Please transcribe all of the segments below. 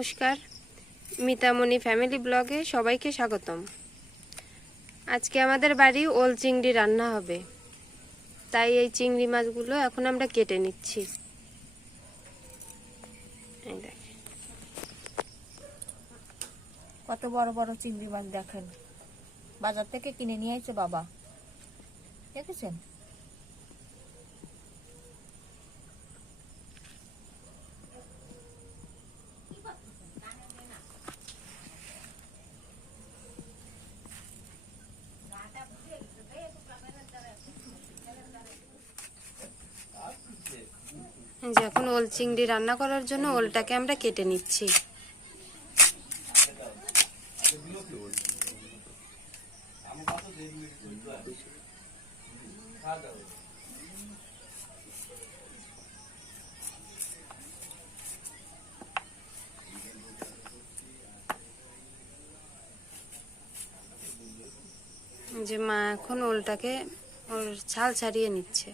নমস্কার, মিতামণি ফ্যামিলি ব্লগে সবাইকে স্বাগতম। আজকে আমাদের বাড়ি ওল চিংড়ি রান্না হবে, তাই এই চিংড়ি মাছগুলো এখন আমরা কেটে নিচ্ছি। এই দেখেন কত বড় বড় চিংড়ি মাছ, দেখেন বাজার থেকে কিনে নিয়ে আসছে বাবা, দেখেছেন? যে এখন ওল চিংড়ি রান্না করার জন্য ওলটাকে আমরা কেটে নিচ্ছি। যে মা এখন ওলটাকে ওর ছাল ছাড়িয়ে নিচ্ছে।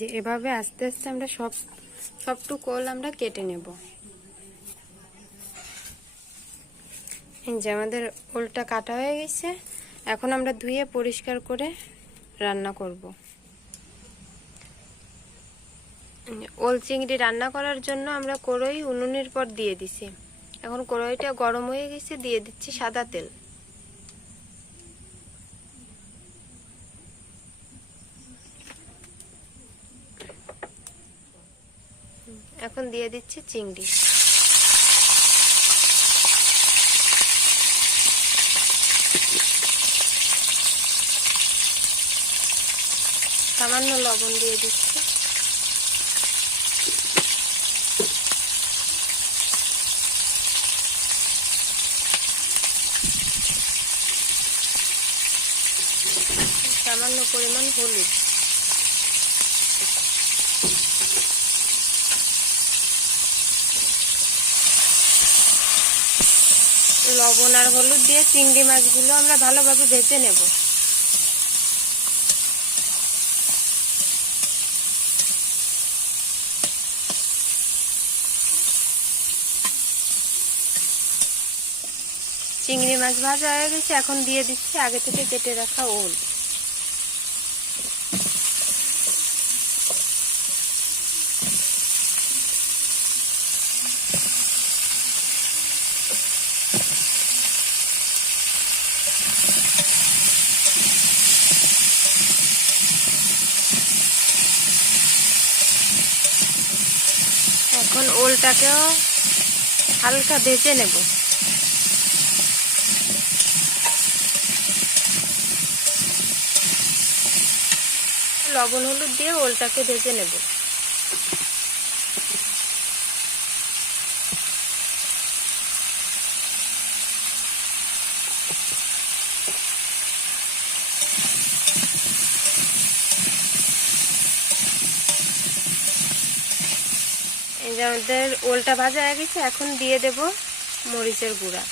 যে এভাবে আস্তে আস্তে আমরা সবটুকু ওল আমরা কেটে নেব। যে আমাদের ওলটা কাটা হয়ে গেছে, এখন আমরা ধুয়ে পরিষ্কার করে রান্না করব। ওল চিংড়ি রান্না করার জন্য আমরা কড়াই উনুনের পর দিয়ে দিছি। এখন কড়াইটা গরম হয়ে গেছে, দিয়ে দিচ্ছি সাদা তেল। এখন দিয়ে দিচ্ছি চিংড়ি। সামান্য লবণ দিয়ে দিচ্ছি। সামান্য পরিমাণ হলুদ। লবণ আর হলুদ দিয়ে চিংড়ি মাছগুলো আমরা ভালোভাবে ভেজে নেব। চিংড়ি মাছ ভাজা হয়ে গেছে, এখন দিয়ে দিচ্ছি আগে থেকে কেটে রাখা ওল। এখন ওলটাকেও হালকা ভেজে নেব। লবণ হলুদ দিয়ে ওলটাকে ভেজে নেব। এই যে আমাদের ওলটা ভাজা হয়ে গেছে, এখন দিয়ে দেব মরিচের গুঁড়া।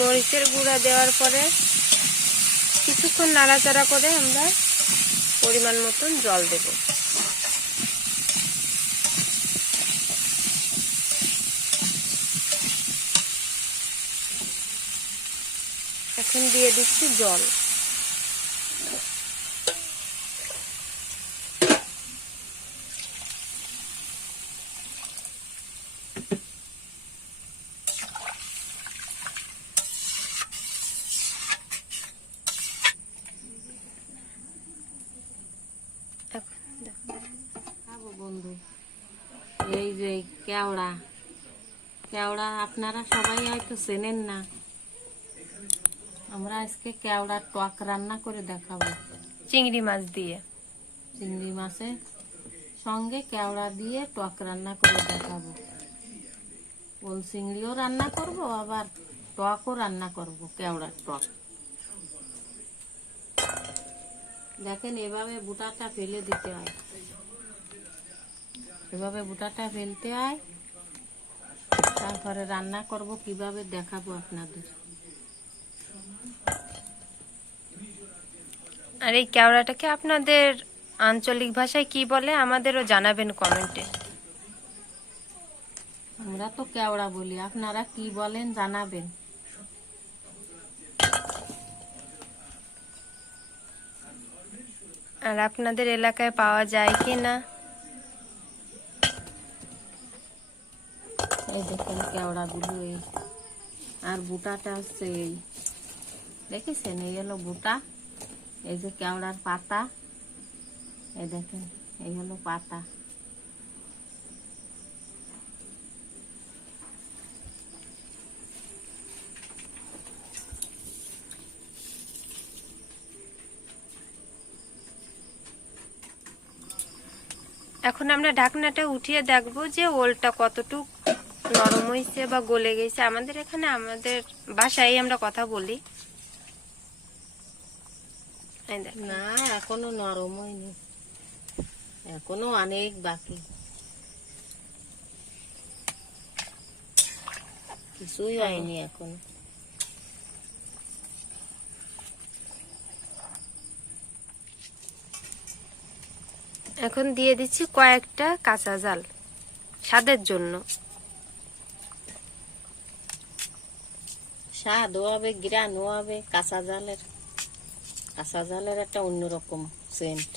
মরিচের গুঁড়া দেওয়ার পরে কিছুক্ষণ নাড়াচাড়া করে আমরা পরিমাণ মতন জল দেব। এখন দিয়ে দিচ্ছি জল। বন্ধু, এই যে কেওড়া, কেওড়া আপনারা সবাই হয়তো চেনেন না। আমরা আজকে কেওড়ার টক রান্না করে দেখাবো, চিংড়ি মাছ দিয়ে। চিংড়ি মাছের সঙ্গে কেওড়া দিয়ে টক রান্না করে দেখাবো। ওল চিংড়িও রান্না করব, আবার টকও রান্না করব, কেওড়ার টক। দেখেন এভাবে বুটাটা ফেলে দিতে হয়, এভাবে বুটাটা ফেলতে হয়। তারপরে রান্না করব কিভাবে দেখাবো আপনাদের। আর এই কেওড়াটাকে আপনাদের আঞ্চলিক ভাষায় কি বলে আমাদেরও জানাবেন কমেন্টে। আমরা তো কেওড়া বলি, আপনারা কি বলেন জানাবেন। আর আপনাদের এলাকায় পাওয়া যায় কি না। এই দেখেন কেওড়াগুলো, এই আর বুটাটা হচ্ছে এই, দেখেছেন এই হলো বুটা, এই যে কেওড়ার পাতা, এই দেখেন এই হলো পাতা। এখন আমরা ঢাকনাটা উঠিয়ে দেখবো যে ওলটা কতটুক নরম হয়েছে বা গলে গেছে। আমাদের এখানে আমাদের বাসায় আমরা কথা বলি। এই দেখেন। না এখনো নরম হয়নি, এখনো অনেক বাকি, কিছুই হয়নি এখনো। এখন দিয়ে দিচ্ছি কয়েকটা কাঁচা জাল স্বাদের জন্য। স্বাদও হবে, ঘ্রাণও হবে। কাঁচা জালের একটা অন্যরকম সেন্ট।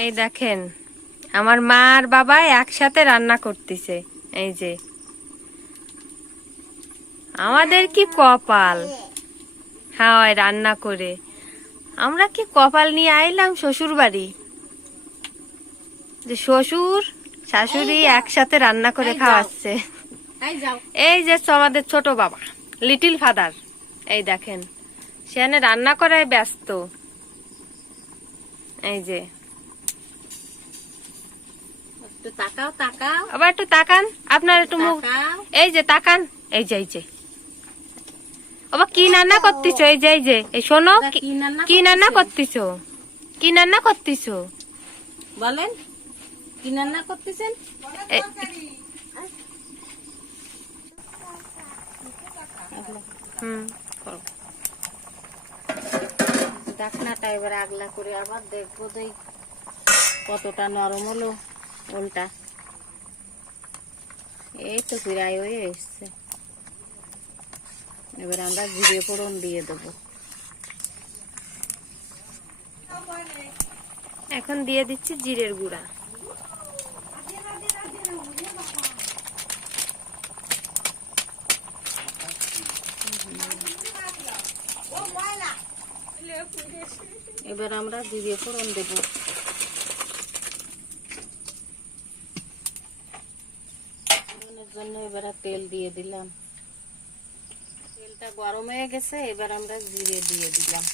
এই দেখেন আমার মা আর বাবা একসাথে রান্না করতেছে। এই যে আমাদের কি কপাল, হ্যাঁ রান্না করে আমরা কি কপাল নিয়ে আইলাম শ্বশুর বাড়ি, যে শ্বশুর শাশুড়ি একসাথে রান্না করে খাওয়াচ্ছে। এই যে আমাদের ছোট বাবা লিটিল ফাদার, এই দেখেন সেখানে রান্না করায় ব্যস্ত। এই যে একটু তাকাও, তাকাও, আবার একটু তাকান, আপনার একটু মুখ, তাকাও। এই যে তাকান, এই যে আবার কি রান্না করতেছো, এই যে এই শোনো কি রান্না করতেছো, কি রান্না করতেছো বলেন, কি রান্না করতেছেন? করো। ঢাকনাটা এবার আগলা করে আবার দেখবো দেই কতটা নরম হলো ওলটা। এই তো প্রায় হয়ে এসছে। এবার আমরা জিরে ফোড়ন দিয়ে দেবো। এখন দিয়ে দিচ্ছি জিরের গুঁড়া। এবার আমরা জিরে ফোড়ন দেব। ফোড়নের জন্য এবার তেল দিয়ে দিলাম। তেলটা গরম হয়ে গেছে, এবার আমরা জিরে দিয়ে দিলাম।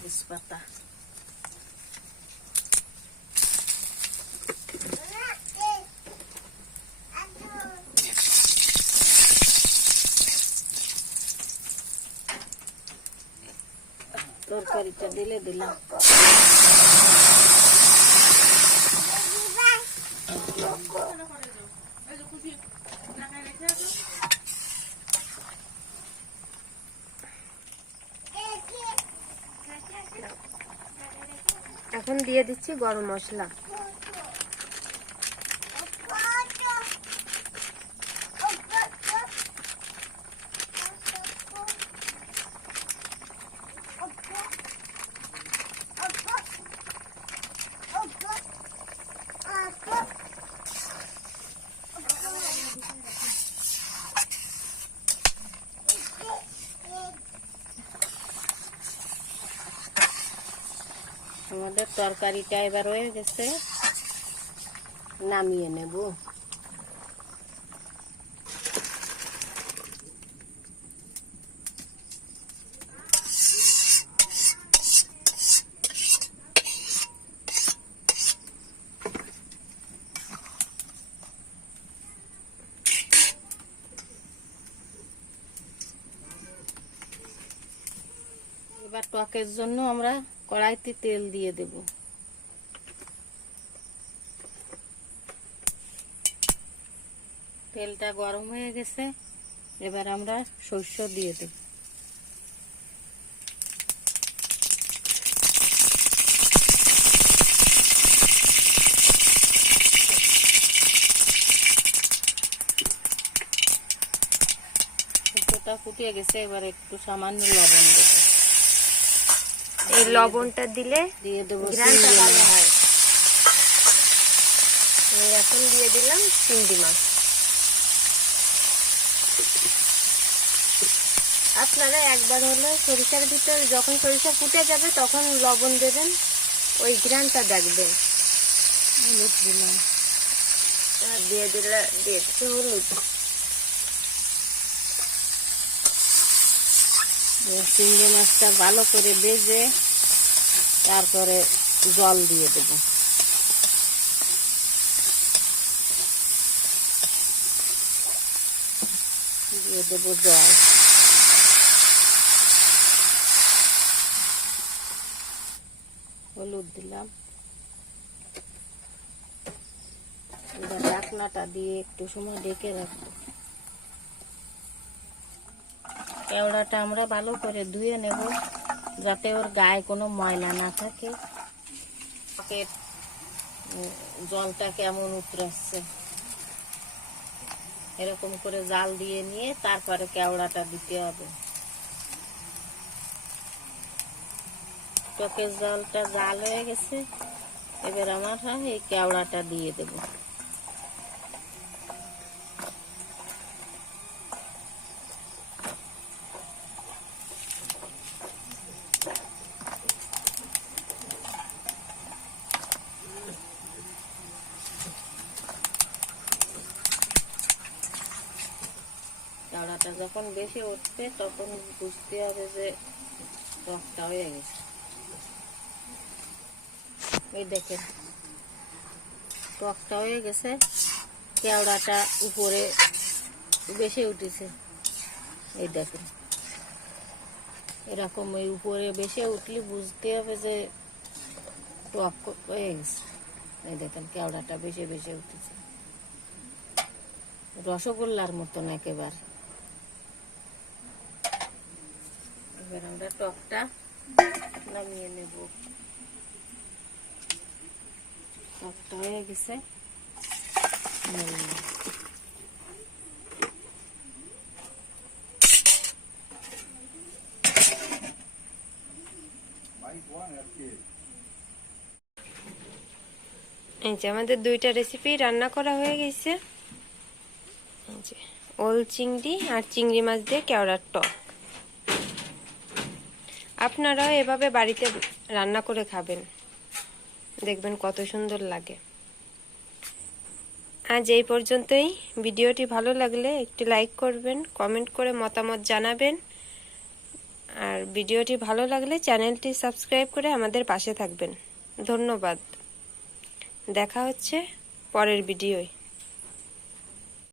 তেজপাতা, তরকারিটা দিলে দিলাম। এখন দিয়ে দিচ্ছি গরম মশলা। তরকারিটা এবার হয়ে গেছে, নামিয়ে নেব। এবার টকের জন্য আমরা কড়াইতে তেল দিয়ে দেব। তেলটা গরম হয়ে গেছে, এবার আমরা সরষে দিয়ে দেব। সরষেটা ফুটিয়ে গেছে, এবার একটু সামান্য লবণ দেব। এই লবণটা দিলে দিয়ে দেবো ঘ্রাণটা চিংড়ি ভালো মাছ। হয়। আমি এখন দিয়ে দিলাম চিংড়ি মাছ। আপনারা একবার হলে সরিষার ভিতর যখন সরিষা ফুটে যাবে তখন লবণ দেবেন, ওই ঘ্রাণটা দেখবেন। হলুদ দিলাম। আর দিয়ে দিচ্ছি হলুদ। চিংড়ি মাছটা ভালো করে ভেজে তারপরে জল দিয়ে দেব। দিয়ে দেব জল। হলুদ দিলাম। এবার ঢাকনাটা দিয়ে একটু সময় ঢেকে রাখবো। কেওড়াটা আমরা ভালো করে ধুয়ে নেব, যাতে ওর গায়ে কোনো ময়লা না থাকে। জলটা কেমন উতরাচ্ছে, এরকম করে জাল দিয়ে নিয়ে তারপরে কেওড়াটা দিতে হবে। টকের জলটা জাল হয়ে গেছে, এবার আমরা এই কেওড়াটা দিয়ে দেব। কেওড়াটা যখন বেশি উঠবে তখন বুঝতে হবে যে টকটা হয়ে গেছে। এই দেখেন টকটা হয়ে গেছে, কেওড়াটা উপরে বেশি উঠেছে। এই দেখেন এরকম ওই উপরে বেশি উঠলে বুঝতে হবে যে টক হয়ে গেছে। এই দেখেন কেওড়াটা বেশি বেশি উঠেছে, রসগোল্লার মতন একেবারে। এবার আমরা টকটা নামিয়ে নেব। টকটা হয়ে গেছে, এই যে আমাদের দুইটা রেসিপি রান্না করা হয়ে গেছে। এই যে ওল চিংড়ি আর চিংড়ি মাছ দিয়ে কেওড়ার টক। আপনারাও এভাবে বাড়িতে রান্না করে খাবেন, দেখবেন কত সুন্দর লাগে। আজ এই পর্যন্তই। ভিডিওটি ভালো লাগলে একটি লাইক করবেন, কমেন্ট করে মতামত জানাবেন, আর ভিডিওটি ভালো লাগলে চ্যানেলটি সাবস্ক্রাইব করে আমাদের পাশে থাকবেন। ধন্যবাদ। দেখা হচ্ছে পরের ভিডিওয়।